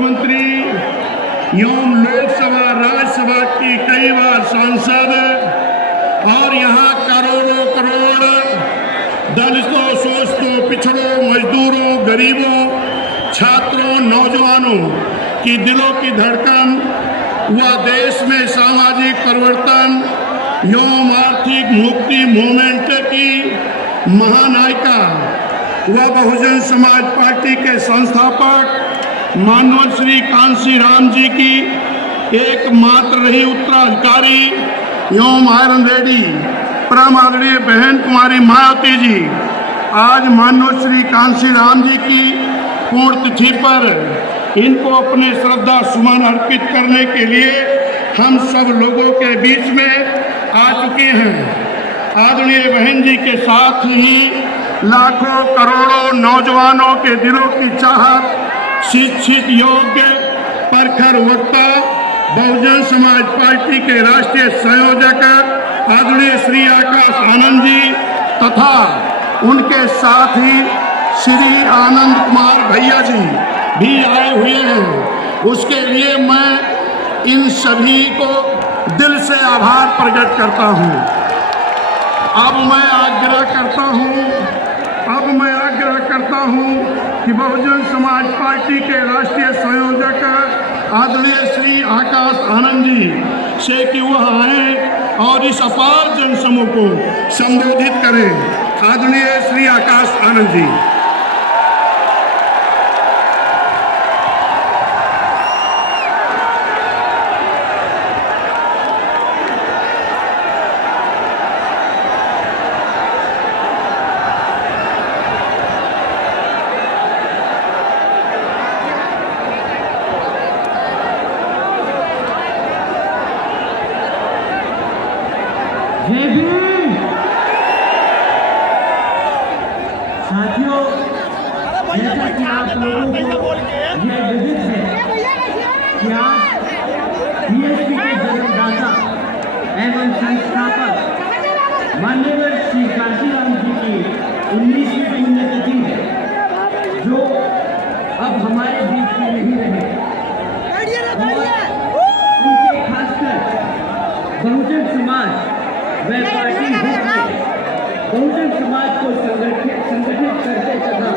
मुख्यमंत्री एवं लोकसभा राज्यसभा की कई बार सांसद और यहाँ करोड़ों करोड़ दलितों, शोषितों, पिछड़ों, मजदूरों, गरीबों, छात्रों, नौजवानों की दिलों की धड़कन व देश में सामाजिक परिवर्तन एवं आर्थिक मुक्ति मूवमेंट की महानायिका व बहुजन समाज पार्टी के संस्थापक माननीय श्री कांशी राम जी की एकमात्र रही उत्तराधिकारी एवं आयरन रेड्डी परम आदरणीय बहन कुमारी मायावती जी आज माननीय श्री कांशी राम जी की पुण्यतिथि पर इनको अपने श्रद्धा सुमन अर्पित करने के लिए हम सब लोगों के बीच में आ चुके हैं। आदरणीय बहन जी के साथ ही लाखों करोड़ों नौजवानों के दिलों की चाहत, शिक्षित, योग्य, प्रखर वक्ता, बहुजन समाज पार्टी के राष्ट्रीय संयोजक आदरणीय श्री आकाश आनंद जी तथा उनके साथ ही श्री आनंद कुमार भैया जी भी आए हुए हैं। उसके लिए मैं इन सभी को दिल से आभार प्रकट करता हूं। अब मैं आग्रह करता हूं कि बहुजन समाज पार्टी के राष्ट्रीय संयोजक आदरणीय श्री आकाश आनंद जी से कि वह आए और इस अपार जनसमूह को संबोधित करें। आदरणीय श्री आकाश आनंद जी। साथियों, जैसा कि आप लोगों को यह विदित है कि आज बीएसपी के जन्मदाता एवं संस्थापक माननीय श्री कांशी राम जी की 19वीं पुण्यतिथि है, जो अब हमारे बीच में नहीं रहे। उनके खासकर बहुजन समाज व पार्टी हित में बहुजन समाज को संगठित करते तथा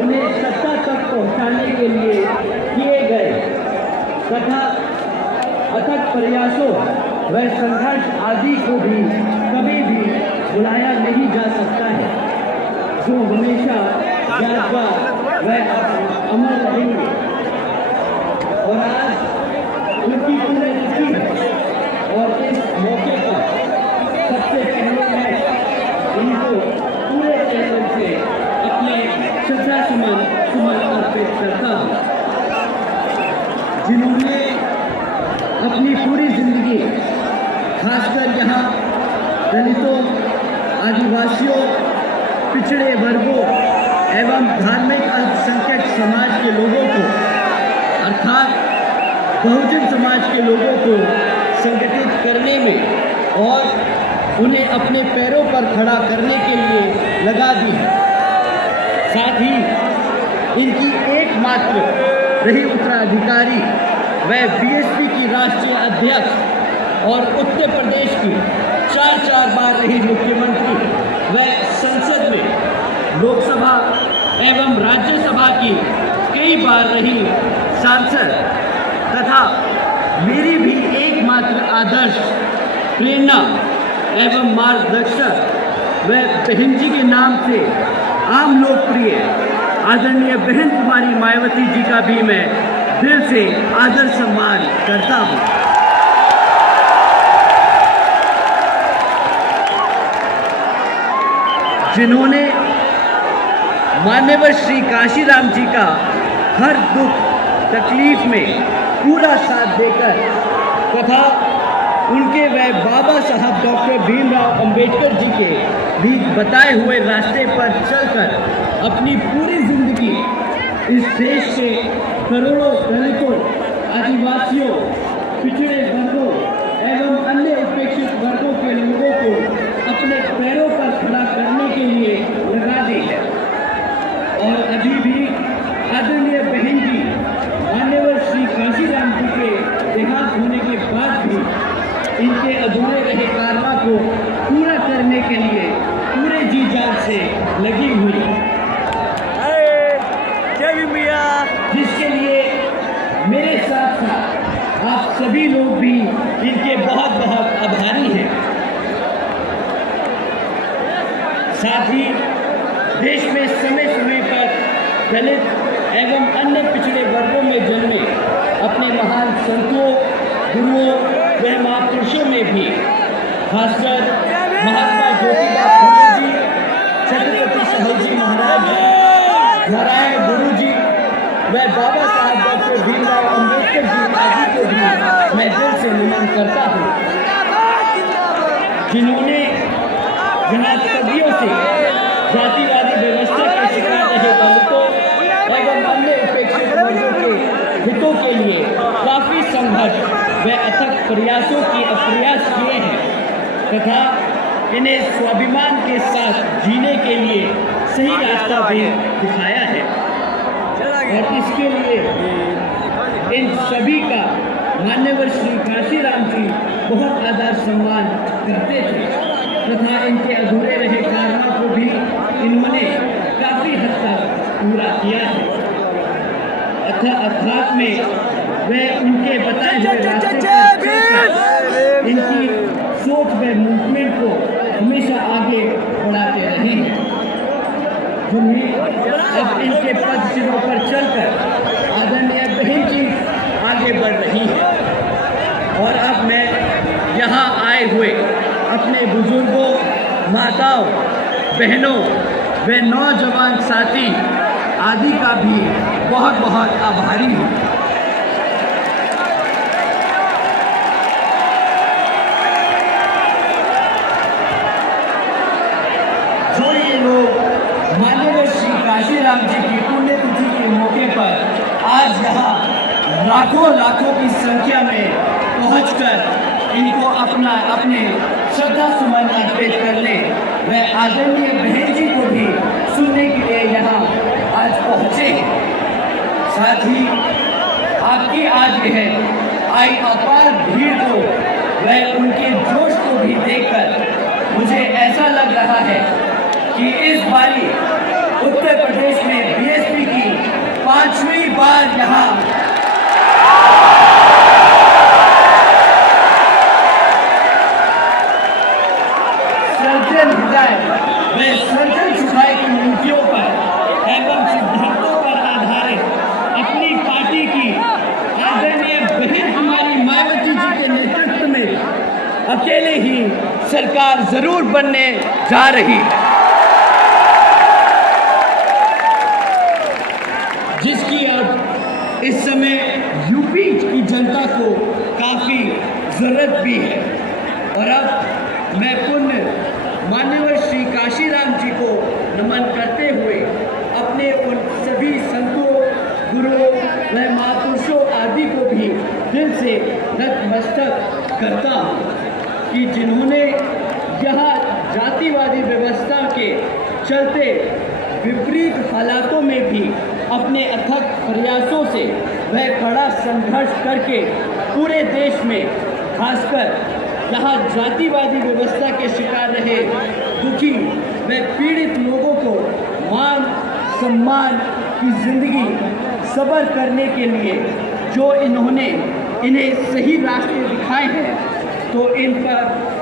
उन्हें सत्ता तक पहुंचाने के लिए किए गए तथा अथक प्रयासों व संघर्ष आदि को भी कभी भी भुलाया नहीं जा सकता है, जो हमेशा यादगार व अमर रहेंगे। और आज उनकी पुण्यतिथि है और इस मौके पर सबसे पहले मैं इनको पूरे चैनल से अपने श्रद्धा सुमन अर्पित करता हूँ, जिन्होंने अपनी पूरी जिंदगी खासकर यहाँ दलितों, आदिवासियों, पिछड़े वर्गों एवं धार्मिक अल्पसंख्यक समाज के लोगों को अर्थात बहुजन समाज के लोगों को संगठित करने में और उन्हें अपने पैरों पर खड़ा करने के लिए लगा दी है। साथ ही इनकी एकमात्र रही उत्तराधिकारी व बीएसपी की राष्ट्रीय अध्यक्ष और उत्तर प्रदेश की चार बार रही मुख्यमंत्री व संसद में लोकसभा एवं राज्यसभा की कई बार रही सांसद तथा मेरी भी एकमात्र आदर्श, प्रेरणा एवं मार्गदर्शक व बहन जी के नाम से आम लोकप्रिय आदरणीय बहन कुमारी मायावती जी का भी मैं दिल से आदर सम्मान करता हूँ। जिन्होंने माननीय श्री कांशी राम जी का हर दुख तकलीफ में पूरा साथ देकर तथा उनके वह बाबा साहब डॉक्टर भीमराव अंबेडकर जी के भी बताए हुए रास्ते पर चलकर अपनी पूरी जिंदगी इस देश के करोड़ों दलितों, आदिवासियों, पिछड़े वर्गों एवं अन्य उपेक्षित वर्गों के लोगों को अपने पैरों पर खड़ा करने के लिए लगा दी है। और अभी भी आदरणीय बहन जी मान्यवर श्री काशीराम जी के देहांत होने के बाद भी इनके अधूरे रहे कारवा को पूरा करने के लिए पूरे जी जान से लगी हुई, जिसके लिए मेरे साथ साथ आप सभी लोग भी इनके बहुत बहुत आभारी हैं। साथ ही देश में समय समय पर दलित एवं अन्य पिछड़े वर्गों में जन्मे अपने महान संतों, गुरुओं व महापुरुषों में भी खासकर महात्मा ज्योतिबा फुले जी, छत्रपति शिवाजी महाराज, नारायण गुरु जी व बाबा साहब डॉक्टर भीमराव अम्बेडकर जी आदि को भी मैं दिल से नमन करता हूँ, जिन्होंने यहाँ सदियों से जातिवादी व्यवस्था के शिकार रहे दलितों एवं अन्य उपेक्षित वर्गों के हितों के लिए काफी संघर्ष व अथक प्रयासों की प्रयास किए हैं तथा इन्हें स्वाभिमान के साथ जीने के लिए सही रास्ता भी दिखाया है। और इसके लिए इन सभी का मान्यवर श्री काशीराम जी बहुत आदर सम्मान करते थे तथा इनके अधूरे रहे कारनामों को भी इन्होंने काफी हद तक पूरा किया है। अर्थात में वह उनके बताए हुए रास्ते पर इनकी सोच व मूवमेंट को हमेशा आगे बढ़ाते रहे हैं, जिन्हें अब इनके पद सिरों पर चलकर आदरणीय बहन जी आगे बढ़ रही है। और अब मैं यहाँ आए हुए अपने बुजुर्गों, माताओं, बहनों व नौजवान साथी आदि का भी बहुत बहुत आभारी हूँ। जो ये लोग माननीय श्री काशीराम जी की पुण्यतिथि के मौके पर आज यहाँ लाखों की संख्या में पहुंचकर इनको अपने श्रद्धा सुमन अर्पित करने व आदरणीय बहन जी को भी सुनने के लिए यहाँ आज पहुँचे। साथ ही आपकी आज यह आई अपार भीड़ को व उनके जोश को भी देखकर मुझे ऐसा लग रहा है कि इस बारी उत्तर प्रदेश में बीएसपी की 5वीं बार यहाँ सर्जन हृदय व सर्जन सुखाए की नीतियों पर एवं सिद्धांतों पर आधारित अपनी पार्टी की आदरणीय बहन हमारी मायावती जी के नेतृत्व में अकेले ही सरकार जरूर बनने जा रही है, जिसकी अब इस समय यूपी की जनता को काफ़ी ज़रूरत भी है। और अब मैं पुण्य मान्यवर श्री काशीराम जी को नमन करते हुए अपने उन सभी संतों, गुरुओं व महापुरुषों आदि को भी दिल से नतमस्तक करता हूँ कि जिन्होंने यहाँ जातिवादी व्यवस्था के चलते विपरीत हालातों में भी अपने अथक प्रयासों से वह कड़ा संघर्ष करके पूरे देश में खासकर जहाँ जातिवादी व्यवस्था के शिकार रहे दुखी व पीड़ित लोगों को मान सम्मान की जिंदगी सबर करने के लिए जो इन्होंने इन्हें सही रास्ते दिखाए हैं, तो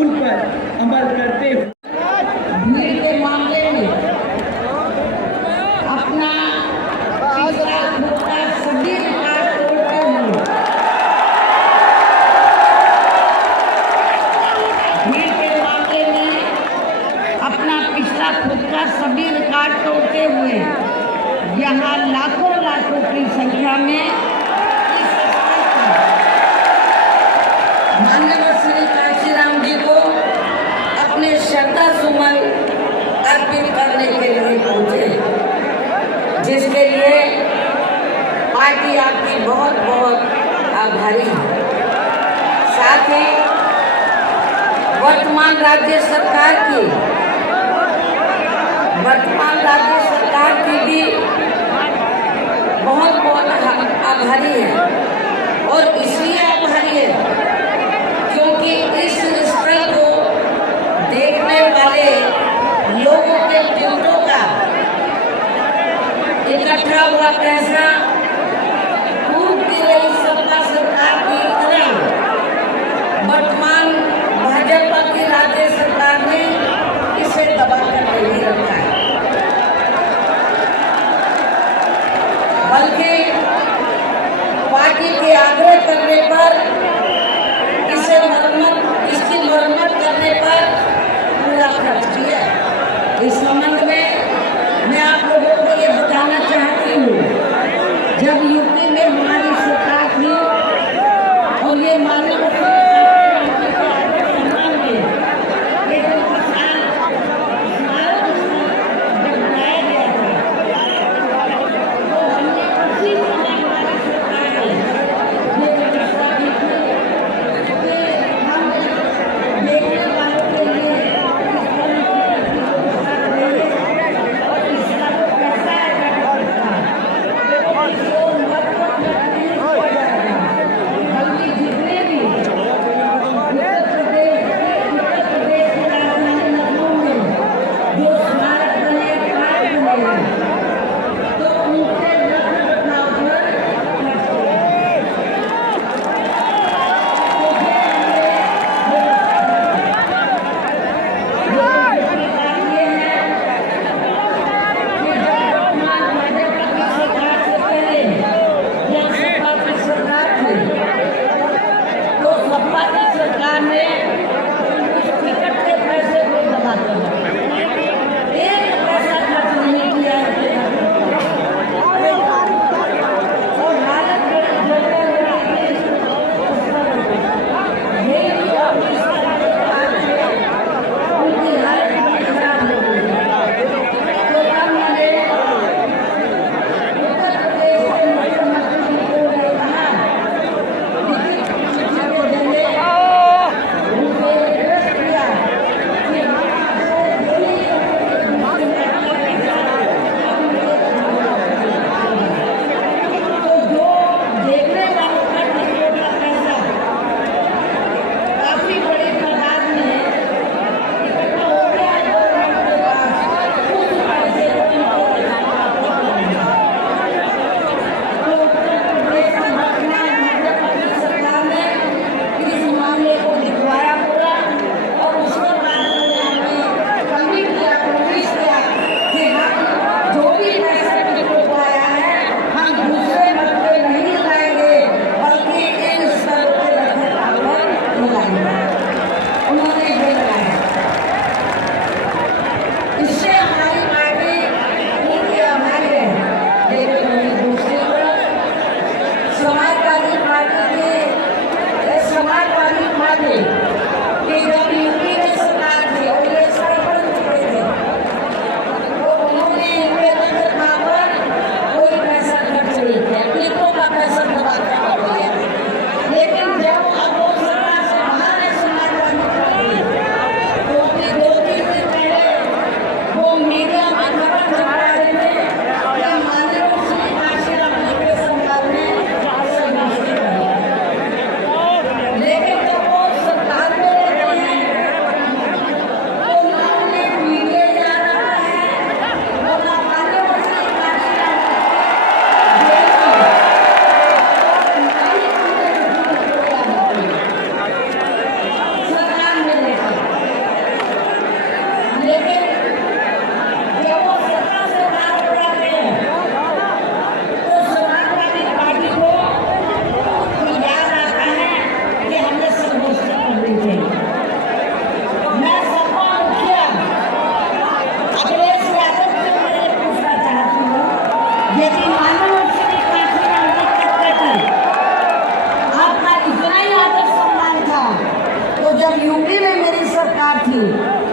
उन पर अमल करते हुए भीड़ के मामले में अपना सभी रिकॉर्ड तोड़ते हुए भीड़ के मामले में अपना पिछला खुद का सभी रिकॉर्ड तोड़ते हुए यहाँ लाखों की संख्या में माननीय श्री काशीराम जी को अपने श्रद्धा सुमन अर्पित करने के लिए पहुंचे, जिसके लिए पार्टी आपकी बहुत बहुत आभारी है। साथ ही वर्तमान राज्य सरकार की भी बहुत बहुत आभारी है। और इसलिए आभारी है क्योंकि इस स्थल को देखने वाले लोगों के टिकटों का इकट्ठा हुआ पैसा पूर्व की रही सपा सरकार की तरह वर्तमान भाजपा की राज्य सरकार ने इसे दबा कर नहीं रखा है, बल्कि पार्टी के आग्रह करने पर इसकी मरम्मत करने पर पूरा खर्च किया। इस संबंध में मैं आप लोगों को ये बताना चाहती हूँ, जब यूपी में हमारी सरकार थी और ये माननीय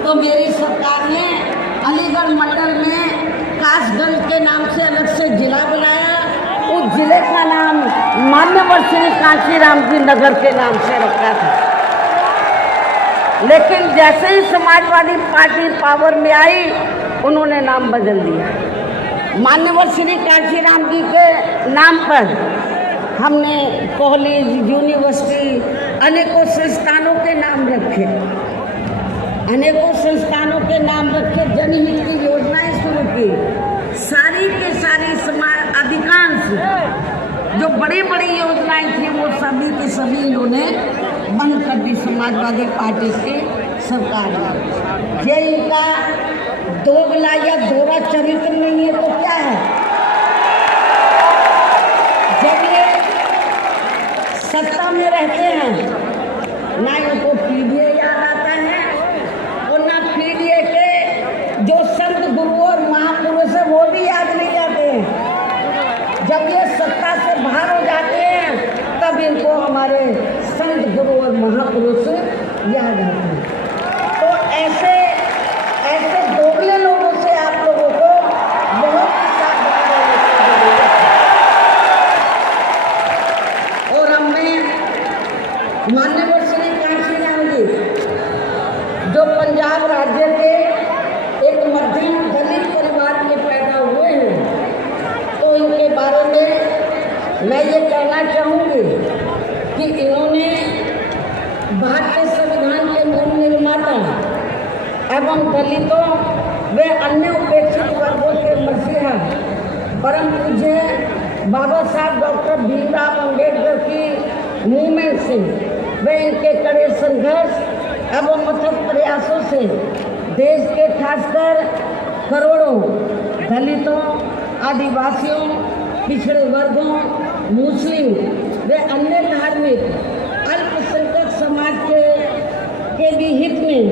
तो मेरी सरकार ने अलीगढ़ मंडल में कासगंज के नाम से अलग से जिला बनाया। उस जिले का नाम मान्यवर श्री कांशीराम जी नगर के नाम से रखा था। लेकिन जैसे ही समाजवादी पार्टी पावर में आई, उन्होंने नाम बदल दिया। मान्यवर श्री काशीराम जी के नाम पर हमने कॉलेज, यूनिवर्सिटी, अनेकों संस्थानों के नाम रखे, अनेकों संस्थानों के नाम रखे, जनहित की योजनाएं शुरू की। सारी के सारी समाज, अधिकांश जो बड़ी बड़ी योजनाएं थी वो सभी की सभी इन्होंने बंद कर दी समाजवादी पार्टी की सरकार ने। ये इनका दोगला या दोहरा चरित्र नहीं है तो क्या है? जब ये सत्ता में रहते हैं ना इनको पीडीए याद आता है और ना पीडीए के जो संत गुरु और महापुरुष है वो भी याद नहीं आते हैं। जब ये सत्ता से बाहर हो जाते हैं तब इनको हमारे संत गुरु और महापुरुष याद आते हैं। तो ऐसे दोगले लोगों से आप लोगों को बहुत सावधान रहने की जरूरत है। और हमने मान्यवर श्री काशीराम जी जो पंजाब राज्य के एक मध्यम दलित परिवार में पैदा हुए हैं, तो इनके बारे में मैं ये कहना चाहूँगी कि इन्होंने भारतीय संविधान के मूल निर्माता एवं दलितों व अन्य उपेक्षित वर्गों के मसीहा परम पूज्य बाबा साहब डॉक्टर भीमराव अम्बेडकर की मूवमेंट से व इनके कड़े संघर्ष एवं अथक प्रयासों से देश के खासकर करोड़ों दलितों, आदिवासियों, पिछड़े वर्गों, मुस्लिम व अन्य धार्मिक अल्पसंख्यक समाज के भी हित में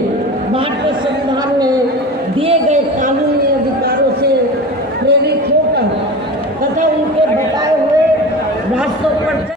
भारतीय संविधान में दिए गए कानूनी अधिकारों से प्रेरित होकर तथा उनके बताए हुए रास्तों पर